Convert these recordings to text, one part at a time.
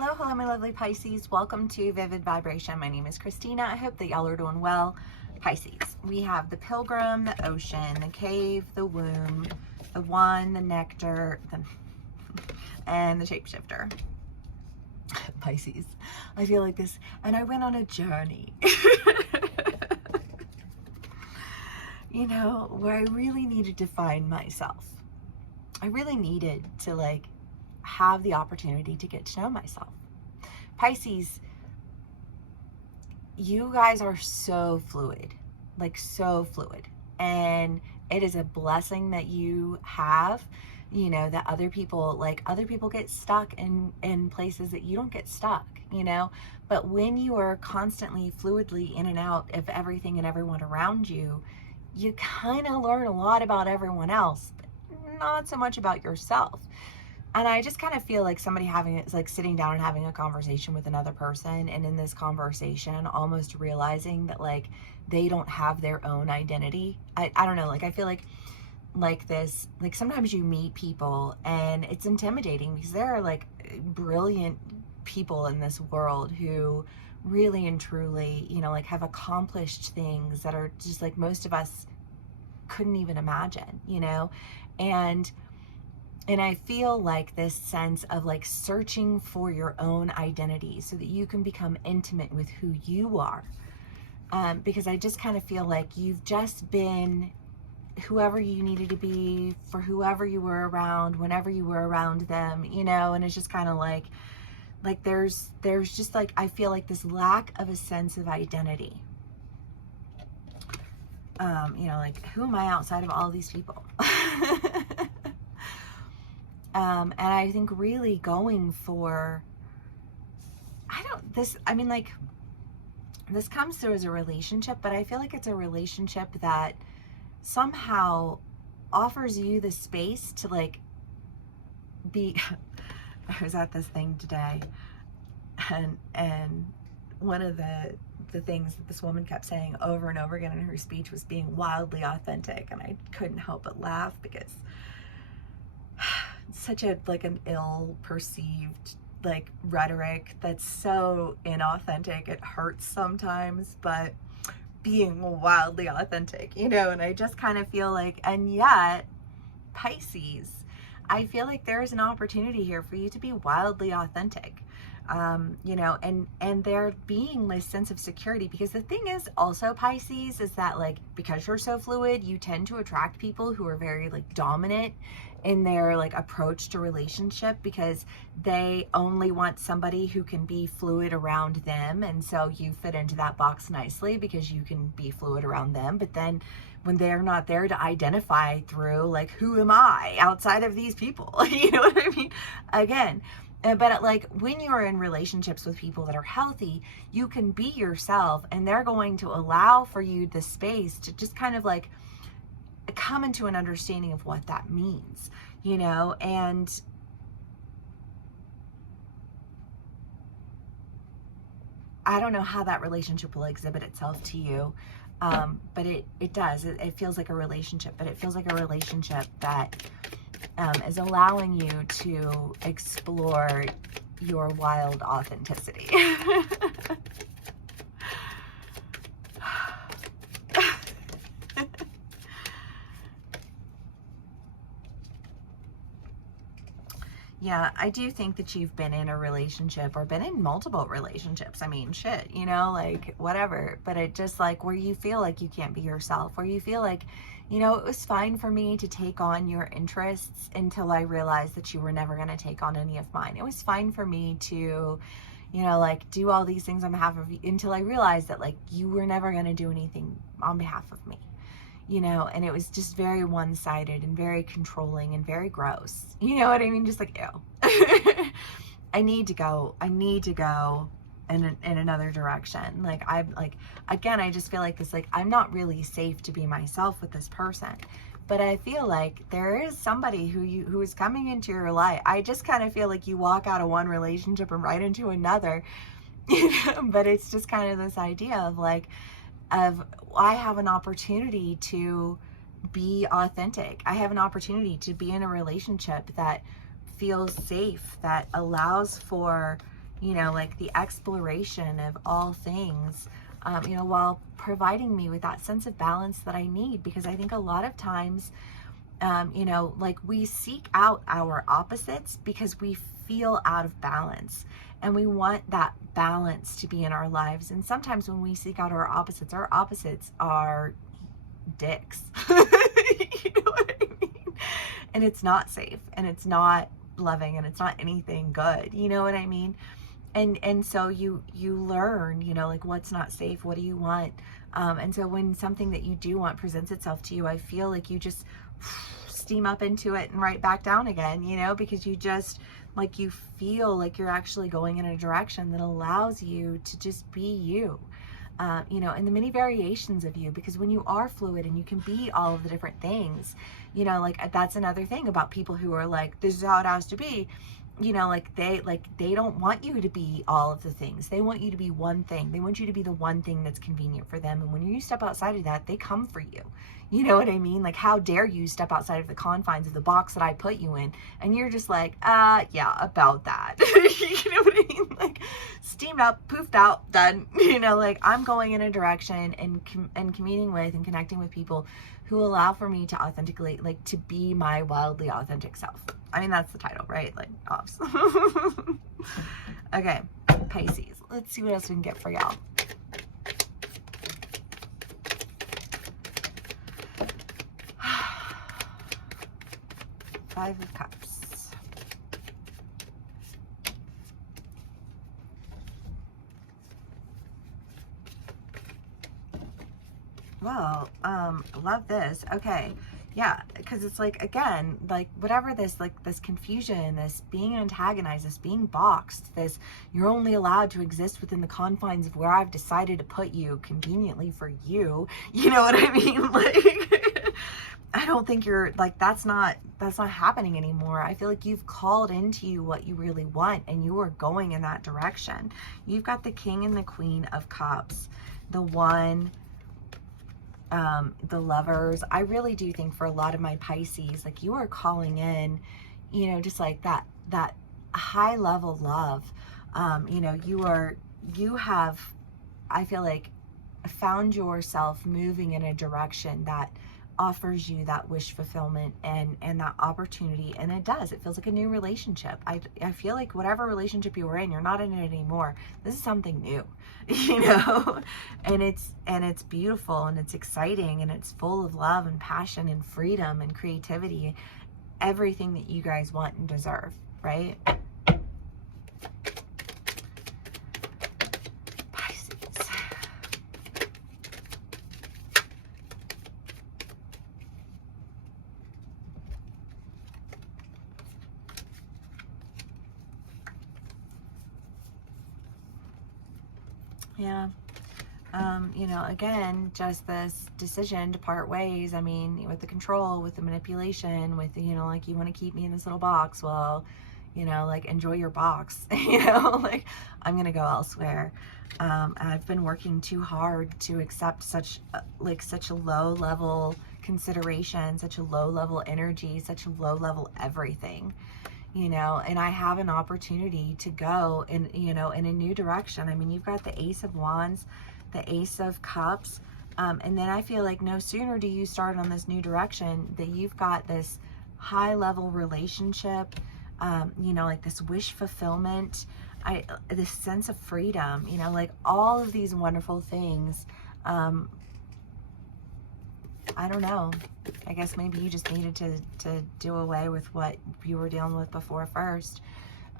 Hello, hello, my lovely Pisces. Welcome to Vivid Vibration. My name is Christina. I hope that y'all are doing well. Pisces, we have the Pilgrim, the Ocean, the Cave, the Womb, the Wand, the Nectar, and the Shapeshifter. Pisces, I feel like this, and I went on a journey, you know, where I really needed to find myself. I really needed to have the opportunity to get to know myself. Pisces, you guys are so fluid, so fluid. And it is a blessing that you have, you know, that other people get stuck in places that you don't get stuck, you know. But when you are constantly fluidly in and out of everything and everyone around you, you kind of learn a lot about everyone else, but not so much about yourself. And I just kind of feel like somebody sitting down and having a conversation with another person, and in this conversation almost realizing that they don't have their own identity. I don't know, I feel this, sometimes you meet people and it's intimidating because there are brilliant people in this world who really and truly, you know, have accomplished things that are just most of us couldn't even imagine, you know. And I feel this sense of searching for your own identity so that you can become intimate with who you are. Because I just kind of feel like you've just been whoever you needed to be for whoever you were around, whenever you were around them, you know. And it's just kind of there's just I feel this lack of a sense of identity. You know, who am I outside of all these people? And I think really going for, this comes through as a relationship, but I feel like it's a relationship that somehow offers you the space to be, I was at this thing today, and one of the things that this woman kept saying over and over again in her speech was being wildly authentic, and I couldn't help but laugh because such an ill perceived rhetoric that's so inauthentic. It hurts sometimes, but being wildly authentic, you know. And I just kind of feel and yet Pisces, I feel there's an opportunity here for you to be wildly authentic. You know, and there being this sense of security, because the thing is also, Pisces, is that because you're so fluid, you tend to attract people who are very dominant in their approach to relationship, because they only want somebody who can be fluid around them. And so you fit into that box nicely because you can be fluid around them. But then when they're not there to identify through who am I outside of these people, you know what I mean? Again, but when you are in relationships with people that are healthy, you can be yourself, and they're going to allow for you the space to just kind of come into an understanding of what that means, you know. And I don't know how that relationship will exhibit itself to you, but it does. It feels like a relationship, but it feels like a relationship that is allowing you to explore your wild authenticity. Yeah, I do think that you've been in a relationship or been in multiple relationships. I mean, shit, you know, whatever. But it just where you feel you can't be yourself, where you feel you know, it was fine for me to take on your interests until I realized that you were never going to take on any of mine. It was fine for me to, you know, do all these things on behalf of you until I realized that you were never going to do anything on behalf of me. You know, and it was just very one-sided and very controlling and very gross. You know what I mean? Just ew. I need to go in another direction. Again, I just feel this, I'm not really safe to be myself with this person. But I feel there is somebody who is coming into your life. I just kind of feel you walk out of one relationship and right into another. You know? But it's just kind of this idea of I have an opportunity to be authentic. I have an opportunity to be in a relationship that feels safe, that allows for, you know, like the exploration of all things, you know, while providing me with that sense of balance that I need. Because I think a lot of times, you know, like we seek out our opposites because we feel out of balance and we want that balance to be in our lives. And sometimes when we seek out our opposites are dicks. You know what I mean? And it's not safe and it's not loving and it's not anything good. You know what I mean? And so you learn, you know, like what's not safe, what do you want? And so when something that you do want presents itself to you, I feel like you just steam up into it and right back down again, you know, because you just like, you feel like you're actually going in a direction that allows you to just be you. You know, and the many variations of you, because when you are fluid and you can be all of the different things, you know, like that's another thing about people who are like, this is how it has to be, you know, like they don't want you to be all of the things. They want you to be one thing. They want you to be the one thing that's convenient for them. And when you step outside of that, they come for you. You know what I mean? Like, how dare you step outside of the confines of the box that I put you in? And you're just like, yeah, about that. You know what I mean? Like, steamed up, poofed out, done. You know, like I'm going in a direction and communing with and connecting with people who allow for me to authentically, like, to be my wildly authentic self. I mean, that's the title, right? Like, ops. Okay, Pisces. Let's see what else we can get for y'all. Five of Cups. Well, love this. Okay. Yeah, because it's like, again, like whatever this, like this confusion, this being antagonized, this being boxed, this you're only allowed to exist within the confines of where I've decided to put you conveniently for you. You know what I mean? Like, I don't think you're like, that's not happening anymore. I feel like you've called into you what you really want and you are going in that direction. You've got the King and the Queen of Cups, the one, the Lovers. I really do think for a lot of my Pisces, like you are calling in, you know, just like that high level love. You know, you have, I feel like, found yourself moving in a direction that offers you that wish fulfillment and that opportunity. And it feels like a new relationship. I feel like whatever relationship you were in, you're not in it anymore. This is something new, you know, and it's beautiful and it's exciting and it's full of love and passion and freedom and creativity, everything that you guys want and deserve, right? Yeah. You know, again, just this decision to part ways. I mean, with the control, with the manipulation, with, you know, like, you want to keep me in this little box. Well, you know, like, enjoy your box. You know, like, I'm going to go elsewhere. I've been working too hard to accept such a low level consideration, such a low level energy, such a low level everything. You know, and I have an opportunity to go in, you know, in a new direction. I mean, you've got the Ace of Wands, the Ace of Cups, and then I feel like no sooner do you start on this new direction that you've got this high level relationship, you know, like this wish fulfillment, this sense of freedom, you know, like all of these wonderful things. I don't know. I guess maybe you just needed to do away with what you were dealing with before first.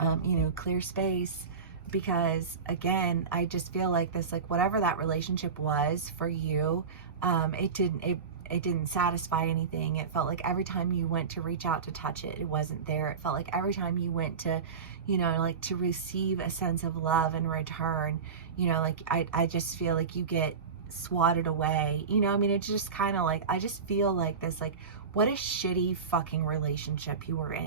You know, clear space. Because again, I just feel like this, like whatever that relationship was for you, it didn't satisfy anything. It felt like every time you went to reach out to touch it, it wasn't there. It felt like every time you went to, you know, like to receive a sense of love in return, you know, like I just feel like you get swatted away. You know, I mean, it's just kind of like, I just feel like this, like, what a shitty fucking relationship you were in.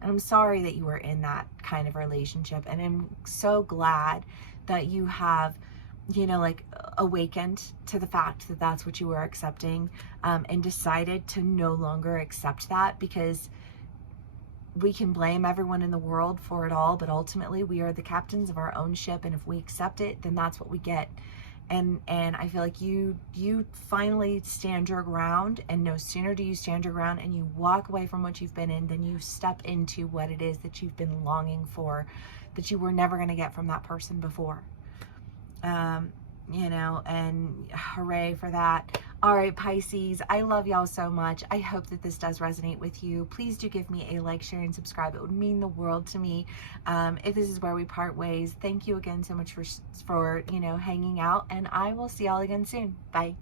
And I'm sorry that you were in that kind of relationship. And I'm so glad that you have, you know, like awakened to the fact that that's what you were accepting, and decided to no longer accept that, because we can blame everyone in the world for it all, but ultimately we are the captains of our own ship, and if we accept it, then that's what we get. And I feel like you finally stand your ground, and no sooner do you stand your ground and you walk away from what you've been in, than you step into what it is that you've been longing for, that you were never going to get from that person before. You know, and hooray for that. All right, Pisces, I love y'all so much. I hope that this does resonate with you. Please do give me a like, share, and subscribe. It would mean the world to me. If this is where we part ways, thank you again so much for you know, hanging out, and I will see y'all again soon. Bye.